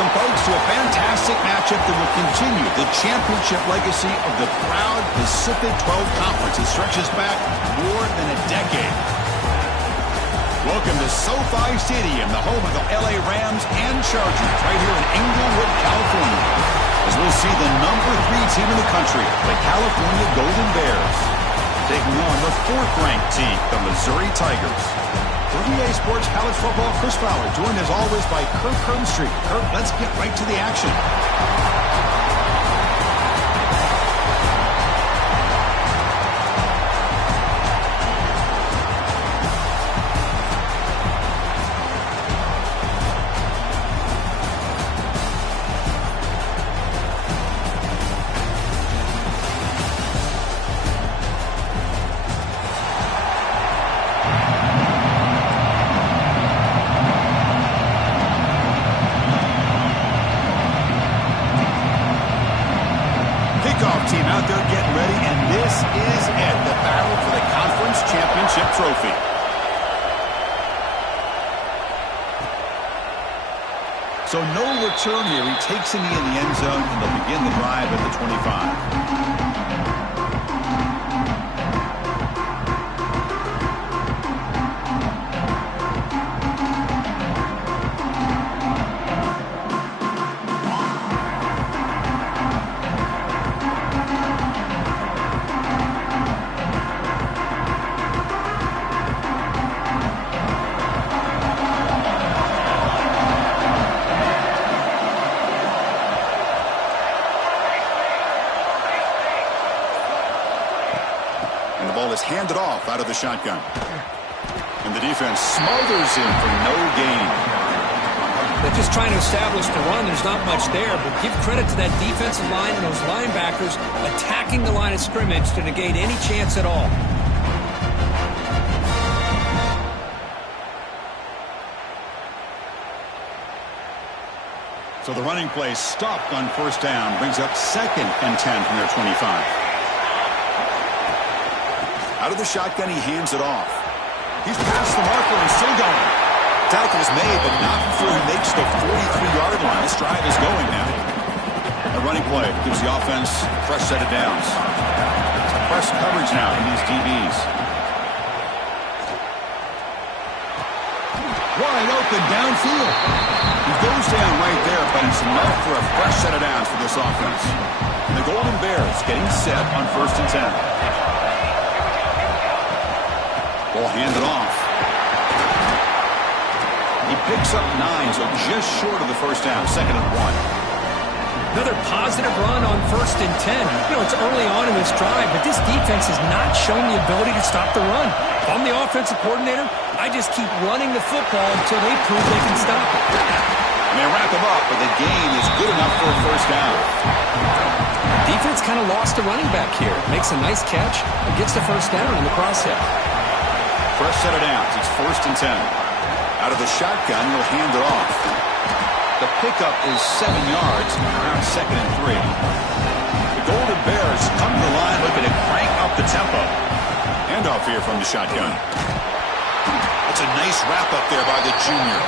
welcome, folks, to a fantastic matchup that will continue the championship legacy of the proud Pacific 12 Conference. It stretches back more than a decade. Welcome to SoFi Stadium, the home of the LA Rams and Chargers, right here in Inglewood, California, as we'll see the number 3 team in the country, the California Golden Bears, taking on the 4th-ranked team, the Missouri Tigers. For EA Sports College Football, Chris Fowler, joined as always by Kirk Herbstreit. Kirk, let's get right to the action. Team out there getting ready, and this is it, the battle for the conference championship trophy. So no return here. He takes a knee in the end zone, and they'll begin the drive at the 25. Is handed off out of the shotgun. And the defense smothers him for no gain. They're just trying to establish the run. There's not much there, but give credit to that defensive line and those linebackers attacking the line of scrimmage to negate any chance at all. So the running play stopped on 1st down, brings up 2nd and 10 from their 25. Out of the shotgun, he hands it off. He's past the marker and still going. Tackle's made, but not before he makes the 43-yard line. This drive is going now. A running play gives the offense a fresh set of downs. Press coverage now in these DBs. Wide open downfield. He goes down right there, but it's enough for a fresh set of downs for this offense. And the Golden Bears getting set on 1st and 10. Ball handed off. He picks up 9, so just short of the 1st down, 2nd and 1. Another positive run on 1st and 10. You know, it's early on in this drive, but this defense has not shown the ability to stop the run. If I'm the offensive coordinator, I just keep running the football until they prove they can stop it. And they wrap him up, but the gain is good enough for a 1st down. Defense kind of lost a running back here. Makes a nice catch and gets the 1st down in the process. Fresh set of downs. It's 1st and 10. Out of the shotgun, he'll hand it off. The pickup is 7 yards, around 2nd and 3. The Golden Bears come to the line looking to crank up the tempo. Handoff here from the shotgun. That's a nice wrap-up there by the junior.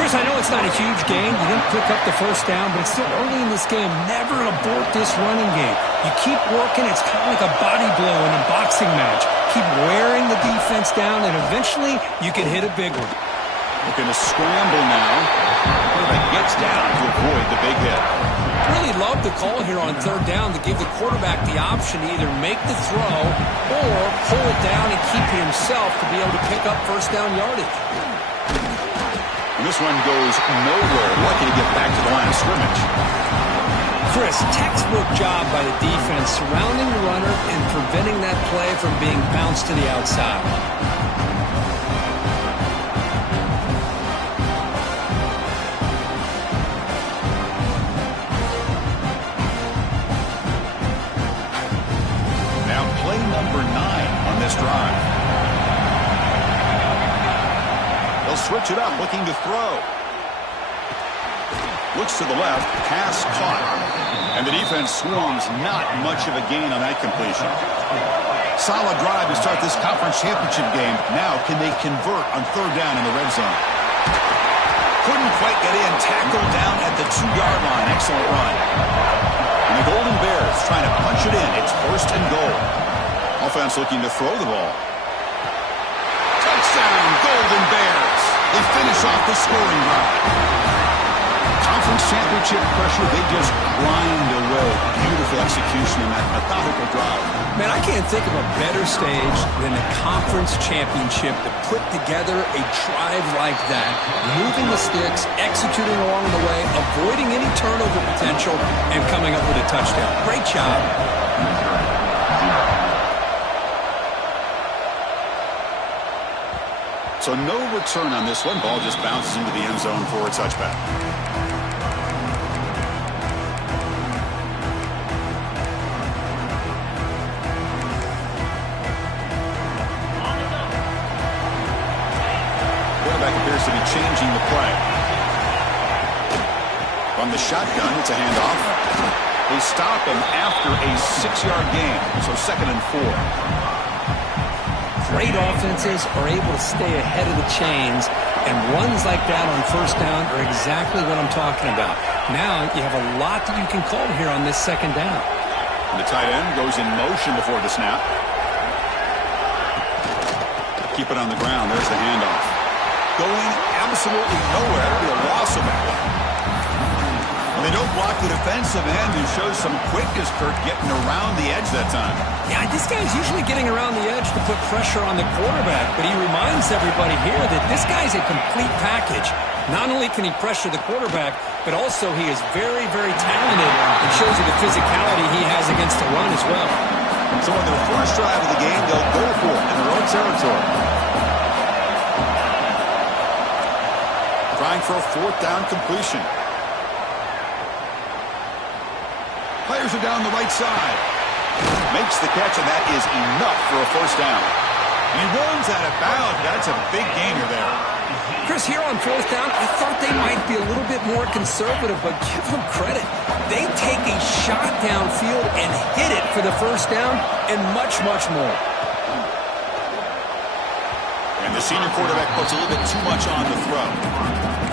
Chris, I know it's not a huge gain. You didn't pick up the 1st down, but it's still early in this game. Never abort this running game. You keep working. It's kind of like a body blow in a boxing match. Keep wearing the defense down, and eventually you can hit a big one. Looking to scramble now. Quarterback gets down to avoid the big hit. Really love the call here on 3rd down to give the quarterback the option to either make the throw or pull it down and keep it himself to be able to pick up 1st down yardage. And this one goes nowhere. Lucky to get back to the line of scrimmage. Chris, textbook job by the defense surrounding the runner and preventing that play from being bounced to the outside. Now play number 9 on this drive. They'll switch it up, looking to throw. Looks to the left, pass caught. And the defense swings not much of a gain on that completion. Solid drive to start this conference championship game. Now, can they convert on 3rd down in the red zone? Couldn't quite get in. Tackled down at the 2-yard line. Excellent run. And the Golden Bears trying to punch it in. It's 1st and goal. Offense looking to throw the ball. Touchdown, Golden Bears. They finish off the scoring drive. Conference championship pressure, they just grind away. Beautiful execution in that methodical drive. Man, I can't think of a better stage than the conference championship to put together a drive like that. Moving the sticks, executing along the way, avoiding any turnover potential, and coming up with a touchdown. Great job. So no return on this one. Ball just bounces into the end zone for a touchback. Quarterback appears to be changing the play. From the shotgun, it's a handoff. They stop him after a 6-yard gain, so 2nd and 4. Great offenses are able to stay ahead of the chains, and runs like that on 1st down are exactly what I'm talking about. Now you have a lot that you can call here on this 2nd down. And the tight end goes in motion before the snap. Keep it on the ground. There's the handoff. Going absolutely nowhere. It'll be a loss of that one. They don't block the defensive end, who shows some quickness, Kirk, getting around the edge that time. Yeah, this guy's usually getting around the edge to put pressure on the quarterback, but he reminds everybody here that this guy's a complete package. Not only can he pressure the quarterback, but also he is very, very talented and shows you the physicality he has against the run as well. So on their first drive of the game, they'll go for it in their own territory. Trying for a 4th down completion. Players are down the right side. Makes the catch, and that is enough for a 1st down. He runs out of bounds. That's a big gainer there. Chris, here on 4th down, I thought they might be a little bit more conservative, but give them credit. They take a shot downfield and hit it for the 1st down and much, much more. And the senior quarterback puts a little bit too much on the throw.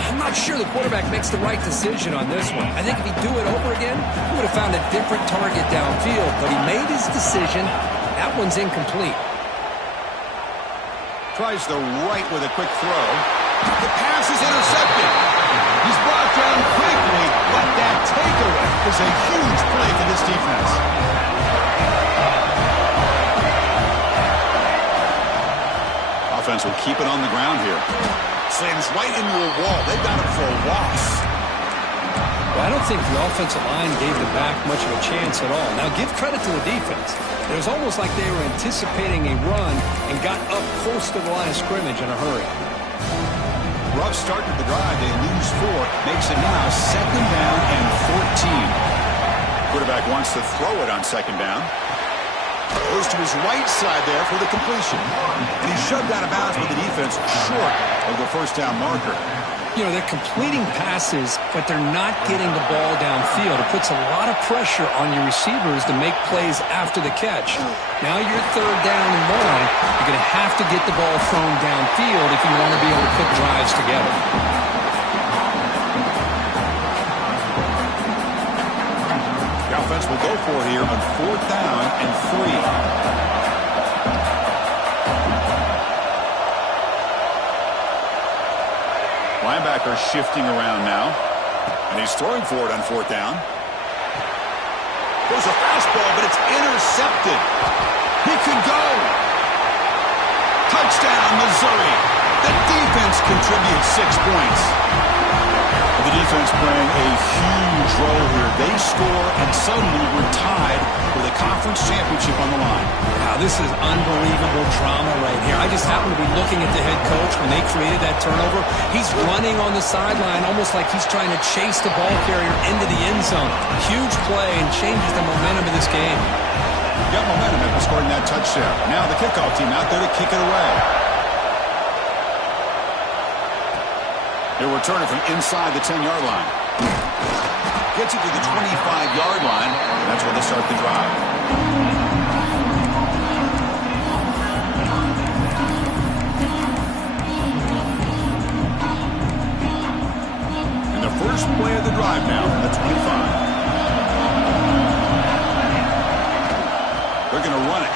I'm not sure the quarterback makes the right decision on this one. I think if he'd do it over again, he would have found a different target downfield, but he made his decision. That one's incomplete. Tries the right with a quick throw. The pass is intercepted. He's brought down quickly, but that takeaway is a huge play for this defense. Offense will keep it on the ground here. Slams right into a wall. They've got him for a loss. Well, I don't think the offensive line gave the back much of a chance at all. Now, give credit to the defense. It was almost like they were anticipating a run and got up close to the line of scrimmage in a hurry. Rough start to the drive. They lose 4. Makes it now 2nd down and 14. Quarterback wants to throw it on 2nd down. Goes to his right side there for the completion. And he's shoved out of bounds with the defense short of the 1st down marker. You know, they're completing passes, but they're not getting the ball downfield. It puts a lot of pressure on your receivers to make plays after the catch. Now you're 3rd down and 1. You're going to have to get the ball thrown downfield if you want to be able to put drives together. The offense will go for it here on 4th down and 3. Linebacker shifting around now. And he's throwing for it on 4th down. There's a fastball, but it's intercepted. He can go. Touchdown, Missouri. The defense contributes 6 points. The defense playing a huge role here. They score, and suddenly we're tied with a conference championship on the line. Wow, this is unbelievable drama right here. I just happen to be looking at the head coach when they created that turnover. He's running on the sideline almost like he's trying to chase the ball carrier into the end zone. Huge play and changes the momentum of this game. Got momentum after scoring that touchdown. Now the kickoff team out there to kick it away. They're returning from inside the 10-yard line. Gets it to the 25-yard line. And that's where they start the drive. first play of the drive now from the 25. They're going to run it.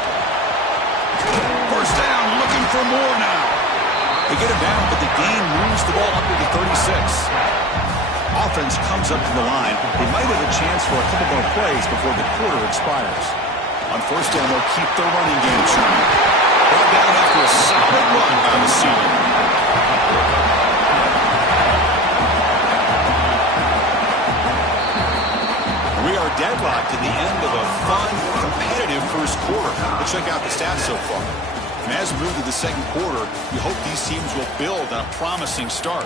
First down, looking for more now. They get it down, but the gain moves the ball up to the 36. Offense comes up to the line. They might have a chance for a couple more plays before the quarter expires. On first down, they'll keep their running game churning. Brought down after a solid run by the ceiling. We are deadlocked at the end of a fun, competitive first quarter. Let's check out the stats so far. And as we move to the second quarter, you hope these teams will build on a promising start.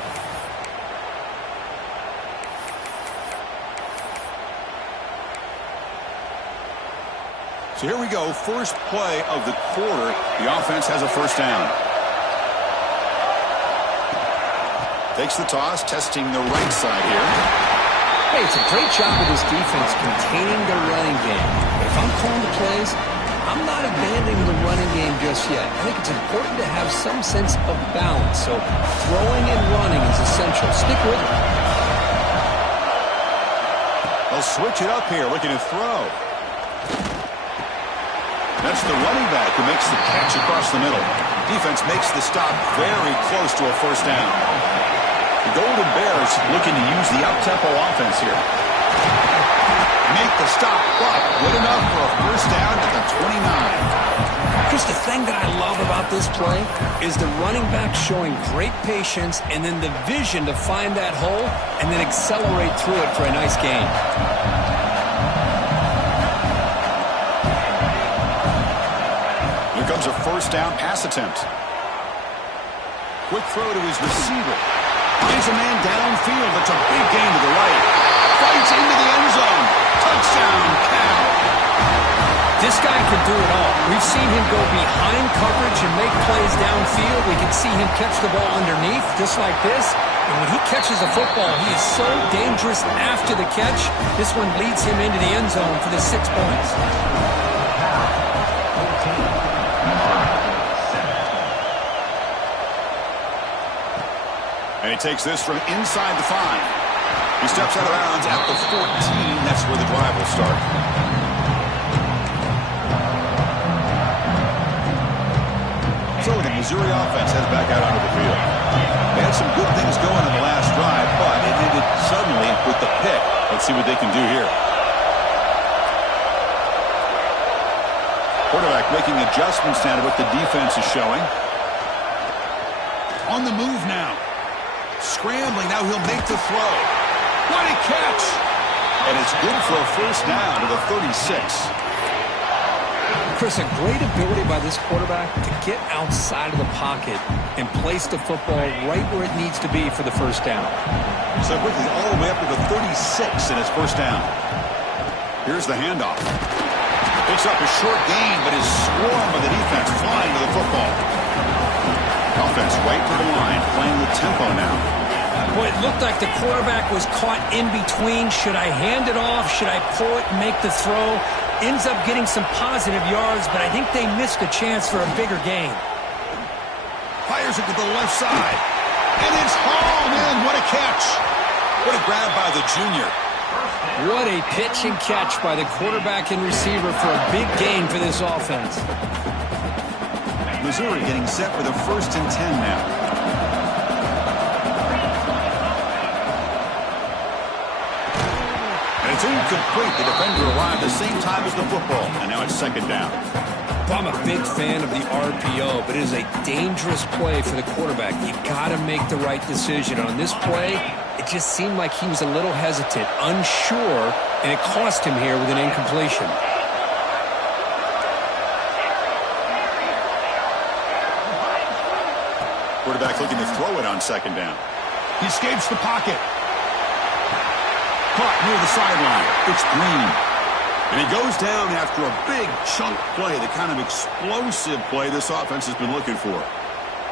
So here we go, first play of the quarter. The offense has a first down. Takes the toss, testing the right side here. Hey, it's a great job of this defense containing their running game. But if I'm calling the plays, I'm not abandoning the running game just yet. I think it's important to have some sense of balance. So throwing and running is essential. Stick with it. They'll switch it up here, looking to throw. That's the running back who makes the catch across the middle. Defense makes the stop very close to a first down. The Golden Bears looking to use the up-tempo offense here. Make the stop, but good enough for a first down at the 29. Chris, the thing that I love about this play is the running back showing great patience and then the vision to find that hole and then accelerate through it for a nice gain. Here comes a first down pass attempt. Quick throw to his receiver. Finds a man downfield. That's a big gain to the right. Fights into the end zone. Touchdown, Cal. This guy can do it all. We've seen him go behind coverage and make plays downfield. We can see him catch the ball underneath, just like this. And when he catches a football, he is so dangerous after the catch. This one leads him into the end zone for the 6 points. And he takes this from inside the 5. He steps out of bounds at the 14. That's where the drive will start. So the Missouri offense heads back out onto the field. They had some good things going in the last drive, but it ended suddenly with the pick. Let's see what they can do here. Quarterback making adjustments now to what the defense is showing. On the move now. Scrambling, now he'll make the throw. What a catch! And it's good for a first down to the 36. Chris, a great ability by this quarterback to get outside of the pocket and place the football right where it needs to be for the first down. So quickly all the way up to the 36 in his first down. Here's the handoff. Picks up a short gain, but is swarmed by the defense flying to the football. Offense right to the line, playing with tempo now. Boy, it looked like the quarterback was caught in between. Should I hand it off? Should I pull it and make the throw? Ends up getting some positive yards, but I think they missed a chance for a bigger gain. Fires it to the left side. And it's hauled in. What a catch. What a grab by the junior. What a pitch and catch by the quarterback and receiver for a big gain for this offense. Missouri getting set for the 1st and 10 now. And it's incomplete. The defender arrived at the same time as the football. And now it's 2nd down. I'm a big fan of the RPO, but it is a dangerous play for the quarterback. You got to make the right decision. On this play, it just seemed like he was a little hesitant, unsure, and it cost him here with an incompletion. Quarterback looking to throw it on 2nd down. He escapes the pocket. Caught near the sideline. It's Green. And he goes down after a big chunk play, the kind of explosive play this offense has been looking for.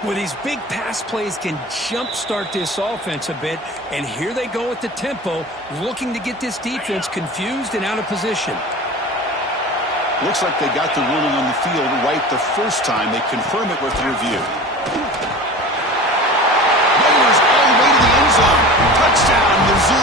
Well, these big pass plays can jumpstart this offense a bit, and here they go at the tempo, looking to get this defense confused and out of position. Looks like they got the ruling on the field right the first time. They confirm it with the review. Raiders all the way to the end zone. Touchdown, Missouri.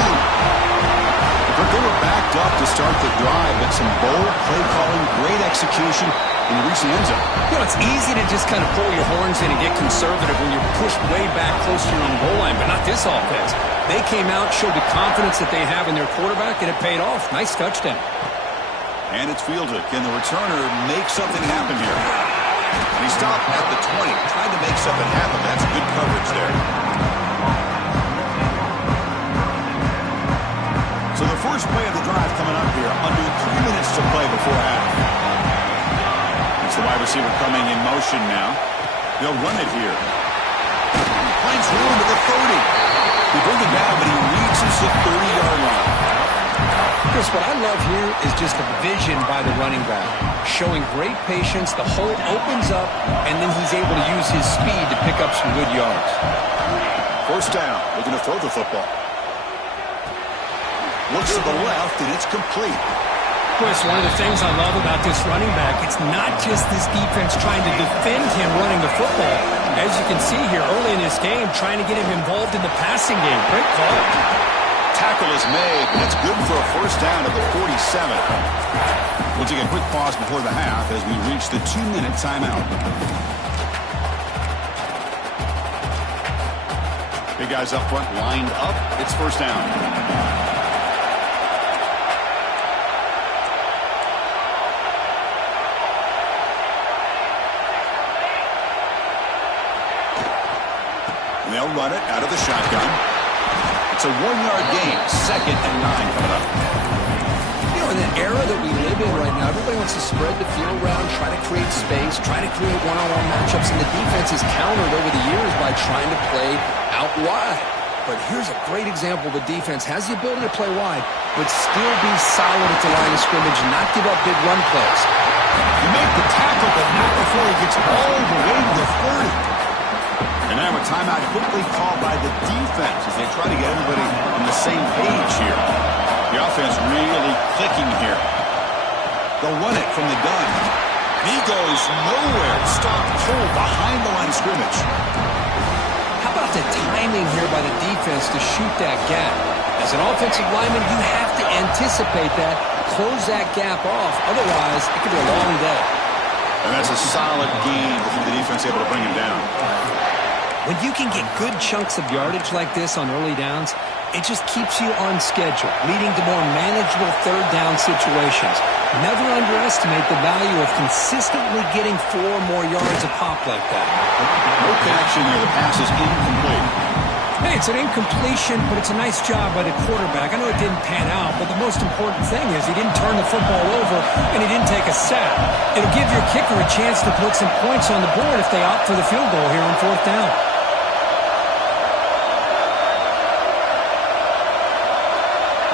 to start the drive, but some bold play calling, great execution, and you reach the end zone. You know, it's easy to just kind of pull your horns in and get conservative when you're pushed way back close to your own goal line, but not this offense. They came out, showed the confidence that they have in their quarterback, and it paid off. Nice touchdown. And it's fielded. Can the returner make something happen here? And he stopped at the 20, trying to make something happen. That's good coverage there. So the first play of the drive coming up here, under 3 minutes to play before half. It's the wide receiver coming in motion now. They'll run it here. Finds room to the 30. They bring it down, but he reaches the 30-yard line. Chris, what I love here is just the vision by the running back. Showing great patience, the hole opens up, and then he's able to use his speed to pick up some good yards. First down, looking to throw the football. Looks to the left, and it's complete. Chris, one of the things I love about this running back, it's not just this defense trying to defend him running the football. As you can see here early in this game, trying to get him involved in the passing game. Great call. Tackle is made, and it's good for a first down at the 47. We'll take a quick pause before the half as we reach the 2-minute timeout. Big guys up front lined up. It's first down. And they'll run it out of the shotgun. It's a 1-yard gain, 2nd and 9 coming up. You know, in the era that we live in right now, everybody wants to spread the field around, try to create space, try to create one-on-one matchups, and the defense is countered over the years by trying to play out wide. But here's a great example. The defense has the ability to play wide, but still be solid at the line of scrimmage, not give up big run plays. You make the tackle, but not before he gets all the way to the 30. And now a timeout quickly called by the defense as they try to get everybody on the same page here. The offense really clicking here. They'll run it from the gun. He goes nowhere. Stop cold behind the line of scrimmage. How about the timing here by the defense to shoot that gap? As an offensive lineman, you have to anticipate that, close that gap off. Otherwise, it could be a long day. And that's a solid gain before the defense able to bring him down. When you can get good chunks of yardage like this on early downs, it just keeps you on schedule, leading to more manageable third down situations. Never underestimate the value of consistently getting 4 more yards a pop like that. No connection here. The pass is incomplete. Hey, it's an incompletion, but it's a nice job by the quarterback. I know it didn't pan out, but the most important thing is he didn't turn the football over and he didn't take a sack. It'll give your kicker a chance to put some points on the board if they opt for the field goal here on 4th down.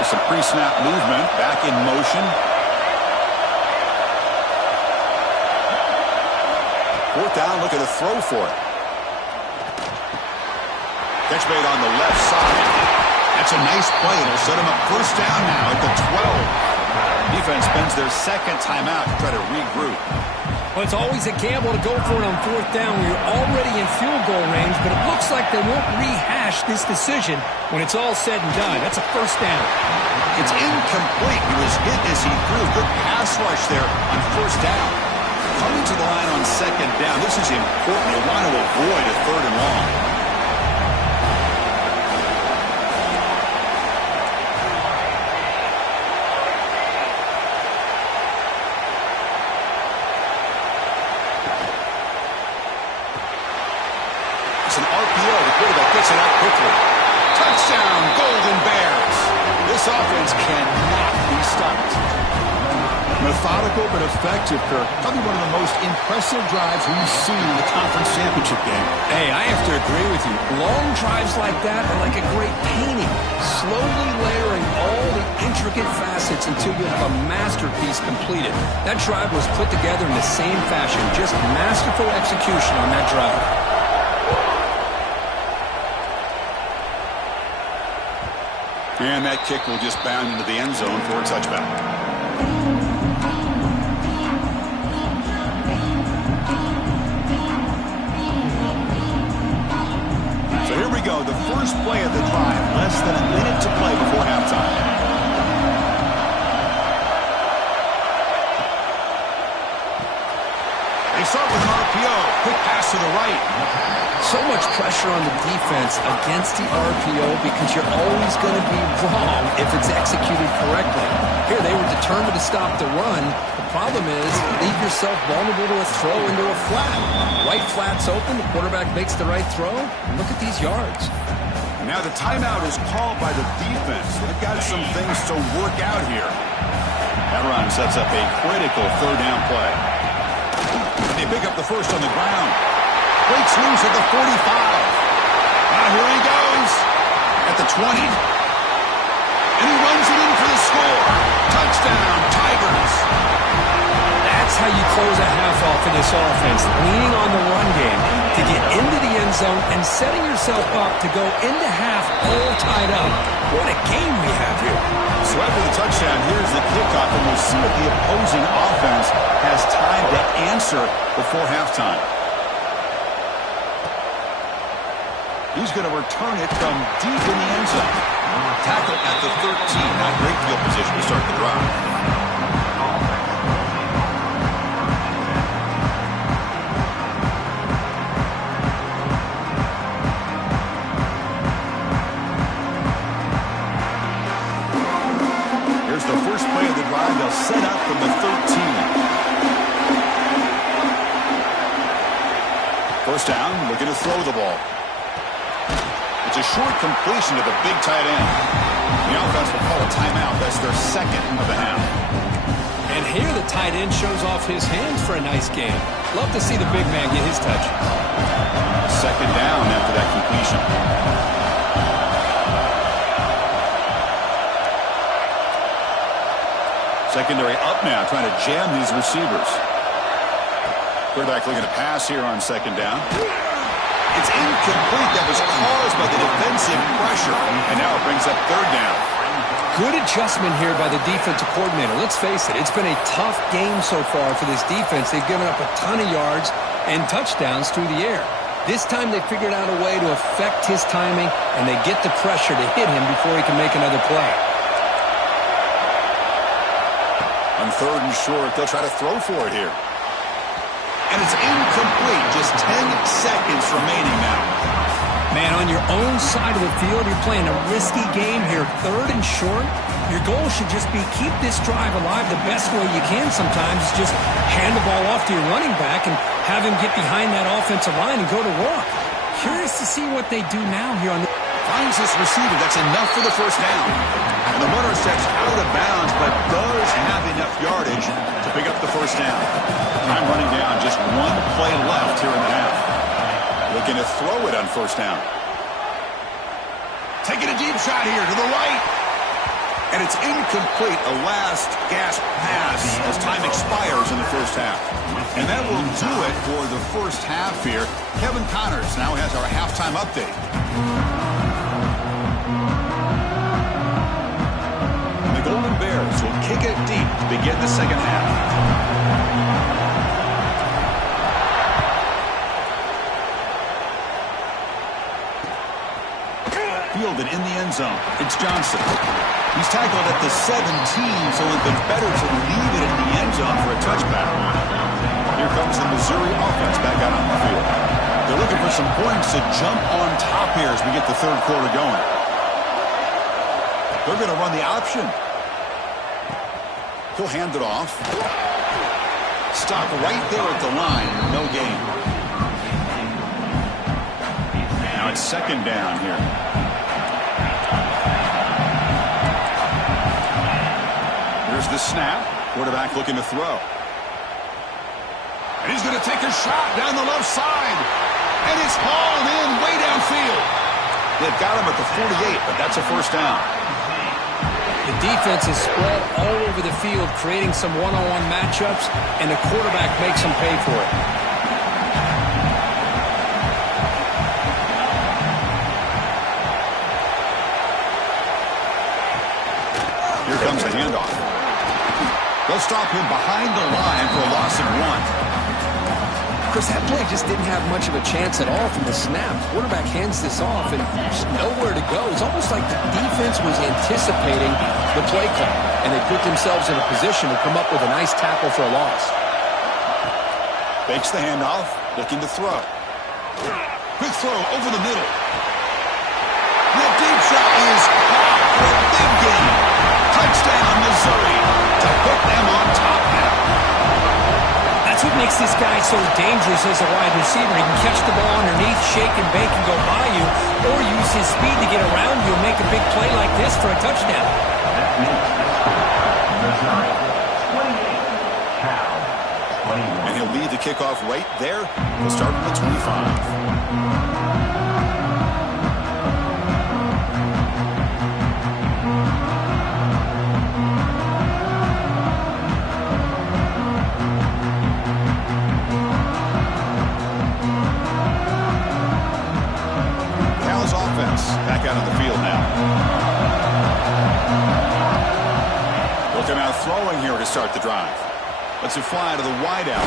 Some pre-snap movement, back in motion. 4th down, looking to throw for it. Catch made on the left side. That's a nice play. It'll set him up first down now at the 12. Defense spends their 2nd timeout to try to regroup. Well, it's always a gamble to go for it on 4th down when you're already in field goal range, but it looks like they won't rehash this decision when it's all said and done. That's a first down. It's incomplete. He was hit as he threw. Good pass rush there on 1st down. Coming to the line on 2nd down. This is important. You want to avoid a 3rd and long. It's an RPO. The quarterback gets it out quickly. Touchdown, Golden Bears. This offense cannot be stopped. Methodical but effective, Kirk. Probably one of the most impressive drives we've seen in the conference championship game. Hey, I have to agree with you. Long drives like that are like a great painting. Slowly layering all the intricate facets until you have a masterpiece completed. That drive was put together in the same fashion. Just masterful execution on that drive. And that kick will just bound into the end zone for a touchback. So here we go, the first play of the drive, less than a minute to play before halftime. so much pressure on the defense against the RPO because you're always going to be wrong if it's executed correctly. Here, they were determined to stop the run. The problem is you leave yourself vulnerable to a throw into a flat. Right flat's open, the quarterback makes the right throw, and look at these yards. Now the timeout is called by the defense. They've got some things to work out here. That run sets up a critical third down play. And they pick up the first on the ground. Breaks loose at the 45. Now here he goes at the 20. And he runs it in for the score. Touchdown, Tigers. That's how you close a half off in this offense, leaning on the run game to get into the end zone and setting yourself up to go into half all tied up. What a game we have here. So after the touchdown, here's the kickoff, and we'll see if the opposing offense has time to answer before halftime. He's going to return it from deep in the end zone. Tackle at the 13. Now great field position to start the drive. Here's the first play of the drive. They'll set up from the 13. First down, looking to throw the ball. It's a short completion to the big tight end. The offense will call a timeout. That's their second of the half. And here the tight end shows off his hands for a nice game. Love to see the big man get his touch. Second down after that completion. Secondary up now, trying to jam these receivers. Quarterback looking to pass here on second down. It's incomplete. That was caused by the defensive pressure. And now it brings up third down. Good adjustment here by the defensive coordinator. Let's face it, it's been a tough game so far for this defense. They've given up a ton of yards and touchdowns through the air. This time they figured out a way to affect his timing, and they get the pressure to hit him before he can make another play. On third and short, they'll try to throw for it here. And it's incomplete. Just 10 seconds remaining now. Man, on your own side of the field, you're playing a risky game here. Third and short, your goal should just be keep this drive alive the best way you can sometimes. Just hand the ball off to your running back and have him get behind that offensive line and go to work. Curious to see what they do now here on the... Finds this receiver. That's enough for the first down. And the runner steps out of bounds, but does have enough yardage to pick up the first down. Time running down. Just one play left here in the half. Looking to throw it on first down. Taking a deep shot here to the right. And it's incomplete. A last gasp pass as time expires in the first half. And that will do it for the first half here. Kevin Connors now has our halftime update. The Golden Bears will kick it deep to begin the second half. Fielded in the end zone. It's Johnson. He's tackled at the 17, so it's been better to leave it in the end zone for a touchback. Here comes the Missouri offense back out on the field. They're looking for some points to jump on top here as we get the third quarter going. They're going to run the option. He'll hand it off. Stop right there at the line. No gain. Now it's second down here. Here's the snap. Quarterback looking to throw. And he's going to take a shot down the left side. And it's hauled in way downfield. They've got him at the 48, but that's a first down. The defense is spread all over the field, creating some one-on-one matchups, and the quarterback makes them pay for it. Here comes the handoff. They'll stop him behind the line for a loss of 1. Chris, that play just didn't have much of a chance at all from the snap. Quarterback hands this off, and there's nowhere to go. It's almost like the defense was anticipating the play call, and they put themselves in a position to come up with a nice tackle for a loss. Fakes the handoff, looking to throw. Quick throw over the middle. The deep shot is caught for a big gain. Touchdown, Missouri, to put them on top now. That's what makes this guy so dangerous as a wide receiver. He can catch the ball underneath, shake and bake and go by you, or use his speed to get around you and make a big play like this for a touchdown. And he'll lead the kickoff right there. We'll start from the 25. Back out on the field now. Looking out throwing here to start the drive. Lets it fly to the wideout.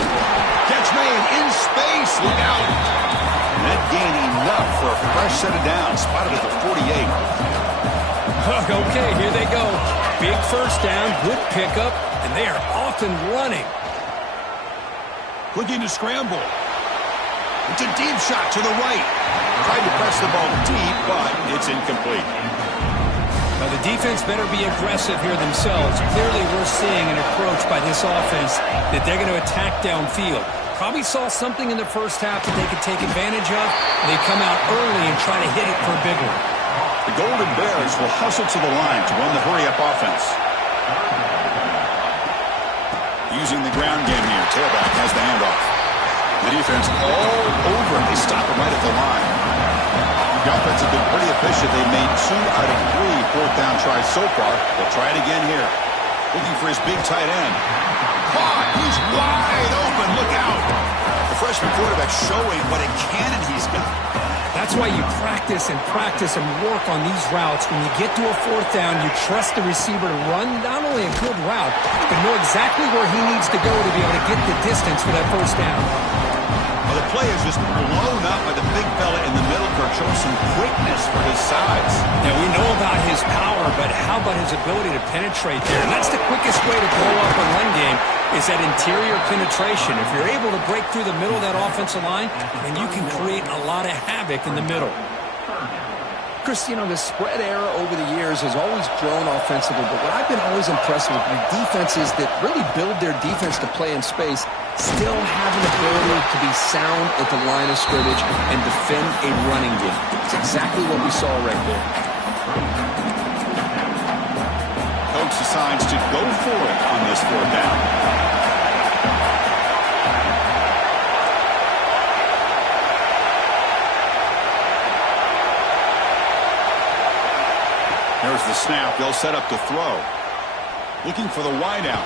Catch made in space. Look out. That gain enough for a fresh set of downs. Spotted at the 48. Okay, here they go. Big first down, good pickup, and they are off and running. Looking to scramble. It's a deep shot to the right. Tried to press the ball deep, but it's incomplete. Now the defense better be aggressive here themselves. Clearly we're seeing an approach by this offense that they're going to attack downfield. Probably saw something in the first half that they could take advantage of. They come out early and try to hit it for a big one. The Golden Bears will hustle to the line to run the hurry-up offense. Using the ground game here. Tailback has the handoff. The defense all over him. They stop him right at the line. The offense has been pretty efficient. They've made 2 out of 3 fourth-down tries so far. They'll try it again here. Looking for his big tight end. Caught! He's wide open. Look out! The freshman quarterback showing what a cannon he's got. That's why you practice and work on these routes. When you get to a fourth down, you trust the receiver to run not only a good route, but know exactly where he needs to go to be able to get the distance for that first down. Well, the play is just blown up by the big fella in the middle. Kirk shows some quickness for his size. Now, we know about his power, but how about his ability to penetrate there? And that's the quickest way to blow up a run game is that interior penetration. If you're able to break through the middle of that offensive line, then you can create a lot of havoc in the middle. Chris, you know, the spread era over the years has always grown offensively, but what I've been always impressed with are defenses that really build their defense to play in space still have an ability to be sound at the line of scrimmage and defend a running game. It's exactly what we saw right there. Coach decides to go for it on this fourth down. There's the snap. They'll set up to throw. Looking for the wideout.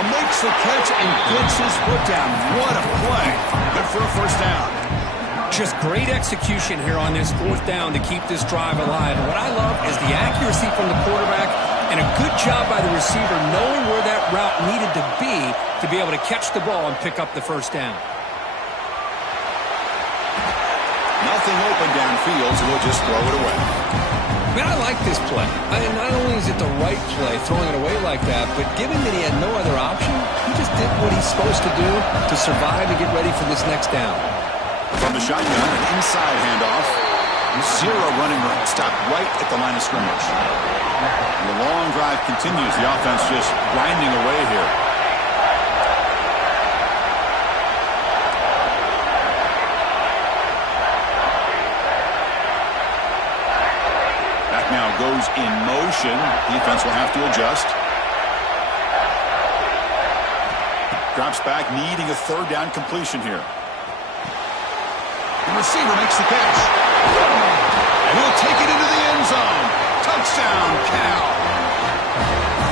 Makes the catch and gets his foot down. What a play. Good for a first down. Just great execution here on this fourth down to keep this drive alive. And what I love is the accuracy from the quarterback and a good job by the receiver knowing where that route needed to be able to catch the ball and pick up the first down. Nothing open downfield, so we'll just throw it away. Man, I like this play. Not only is it the right play, throwing it away like that, but given that he had no other option, he just did what he's supposed to do to survive and get ready for this next down. From the shotgun, an inside handoff. 0 running room. Stopped right at the line of scrimmage. And the long drive continues. The offense just grinding away here. Now goes in motion. Defense will have to adjust. Drops back, needing a third down completion here. The receiver makes the catch. And he'll take it into the end zone. Touchdown, Cal.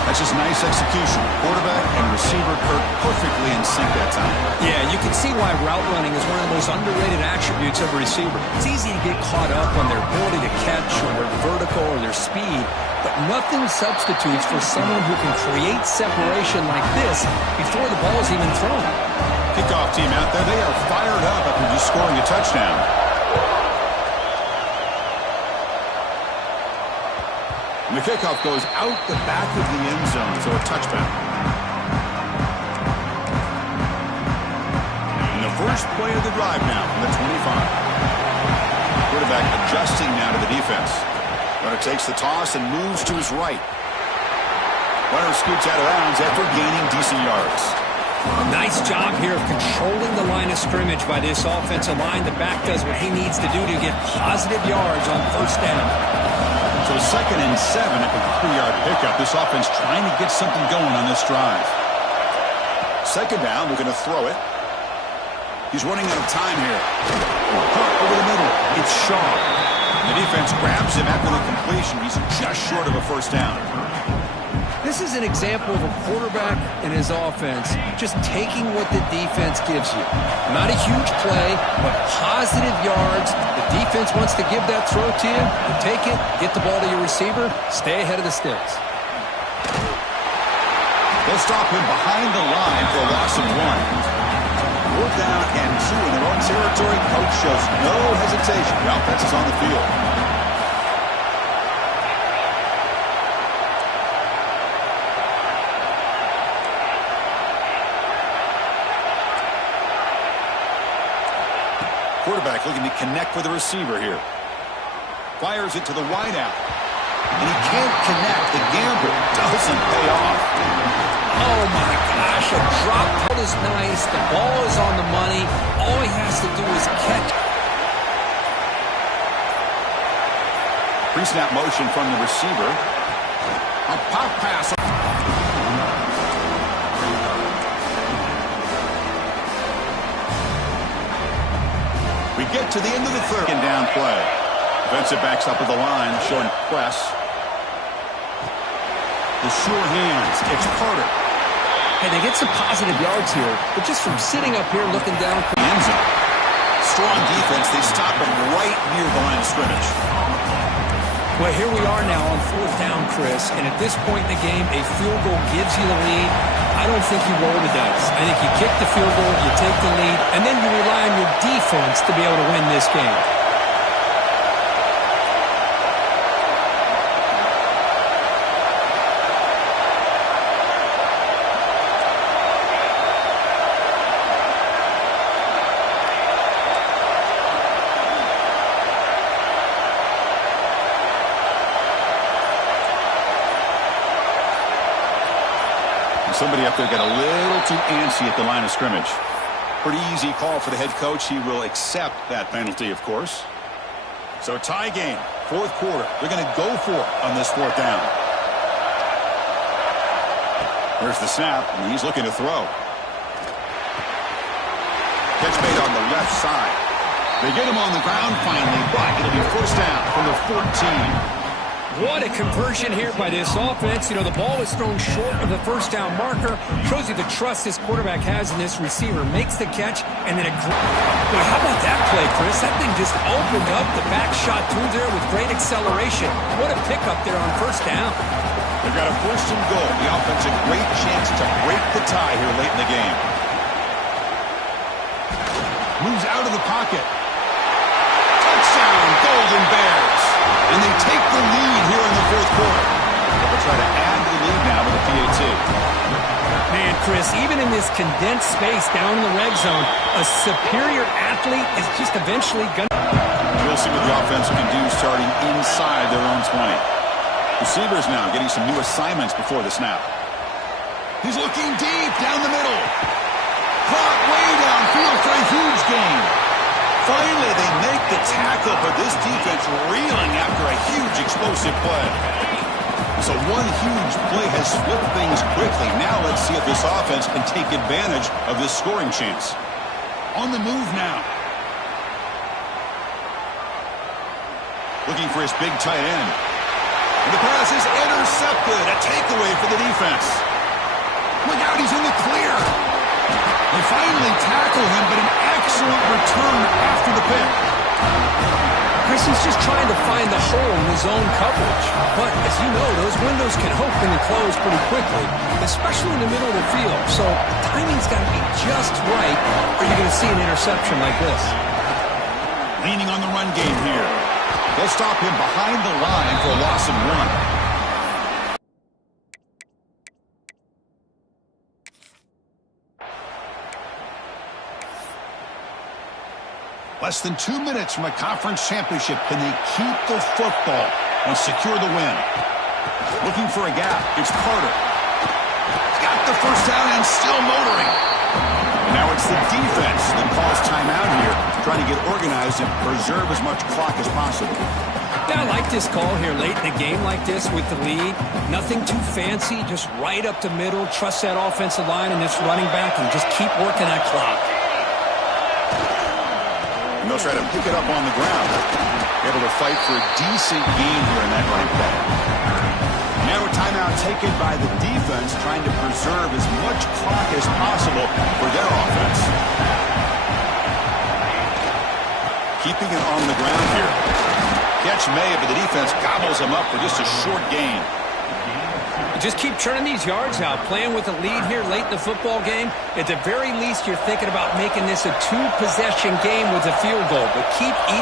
That's just nice execution. Quarterback and receiver Kirk perfectly in sync that time. Yeah, you can see why route running is one of the most underrated attributes of a receiver. It's easy to get caught up on their ability to catch or their vertical or their speed, but nothing substitutes for someone who can create separation like this before the ball is even thrown. Kickoff team out there, they are fired up after just scoring a touchdown. And the kickoff goes out the back of the end zone, so a touchback. And the first play of the drive now from the 25. Quarterback adjusting now to the defense. Runner takes the toss and moves to his right. Runner scoots out of bounds after gaining decent yards. Nice job here of controlling the line of scrimmage by this offensive line. The back does what he needs to do to get positive yards on first down. So 2nd and 7 after the 3-yard pickup. This offense trying to get something going on this drive. 2nd down, looking to throw it. He's running out of time here. Caught over the middle. It's Shaw. The defense grabs him after the completion. He's just short of a first down. This is an example of a quarterback and his offense just taking what the defense gives you. Not a huge play, but positive yards. The defense wants to give that throw to you. You take it, get the ball to your receiver, stay ahead of the sticks. They'll stop him behind the line for a loss of 1. 4th down and 2 in their own territory. Coach shows no hesitation. The offense is on the field. Quarterback looking to connect with the receiver here. Fires it to the wideout. And he can't connect. The gamble doesn't pay off. Oh, my gosh. A drop punt is nice. The ball is on the money. All he has to do is catch. Pre-snap motion from the receiver. A pop pass. We get to the end of the 3rd and down play. Defensive backs up at the line, showing press. The sure hands. It's Carter. Hey, they get some positive yards here, but just from sitting up here looking down The end zone. Strong defense. They stop him right near the line of scrimmage. Well, here we are now on 4th down, Chris, and at this point in the game, a field goal gives you the lead. I don't think you roll the dice. I think you kick the field goal, you take the lead, and then you rely on your defense to be able to win this game. Somebody up there got a little too antsy at the line of scrimmage. Pretty easy call for the head coach. He will accept that penalty, of course. So tie game, 4th quarter. They're going to go for it on this 4th down. Here's the snap, and he's looking to throw. Catch made on the left side. They get him on the ground finally, but it'll be first down from the 14. What a conversion here by this offense. You know, the ball is thrown short of the first down marker. Shows you the trust this quarterback has in this receiver. Makes the catch, and then Well, how about that play, Chris? That thing just opened up. The back shot through there with great acceleration. What a pickup there on first down. They've got a 1st and goal. The offense a great chance to break the tie here late in the game. Moves out of the pocket. Touchdown, Golden Bears. And they take the lead here in the 4th quarter. They'll try to add to the lead now with a PAT. Man, Chris, even in this condensed space down in the red zone, a superior athlete is just eventually going to... We'll see what the offense can do starting inside their own 20. Receivers now getting some new assignments before the snap. He's looking deep down the middle. Caught way downfield for a huge gain. Finally, they make the tackle, but this defense reeling after a huge explosive play. So one huge play has flipped things quickly. Now let's see if this offense can take advantage of this scoring chance. On the move now. Looking for his big tight end. And the pass is intercepted. A takeaway for the defense. Look out, he's in the clear. They finally tackle him, but an excellent return after the pick. Chris is just trying to find the hole in his own coverage. But as you know, those windows can open and close pretty quickly, especially in the middle of the field. So timing's got to be just right, or you're going to see an interception like this. Leaning on the run game here. They'll stop him behind the line for a loss of 1. Less than 2 minutes from a conference championship. Can they keep the football and secure the win? Looking for a gap. It's Carter. Got the first down and still motoring. And now it's the defense that calls timeout here, trying to get organized and preserve as much clock as possible. Yeah, I like this call here late in the game like this with the lead. Nothing too fancy, just right up the middle. Trust that offensive line and this running back and just keep working that clock. And they'll try to pick it up on the ground. Able to fight for a decent gain here in that running play. Now a timeout taken by the defense, trying to preserve as much clock as possible for their offense. Keeping it on the ground here. Catch made, but the defense gobbles him up for just a short gain. Just keep churning these yards out. Playing with a lead here late in the football game. At the very least, you're thinking about making this a two-possession game with a field goal. But keep eating.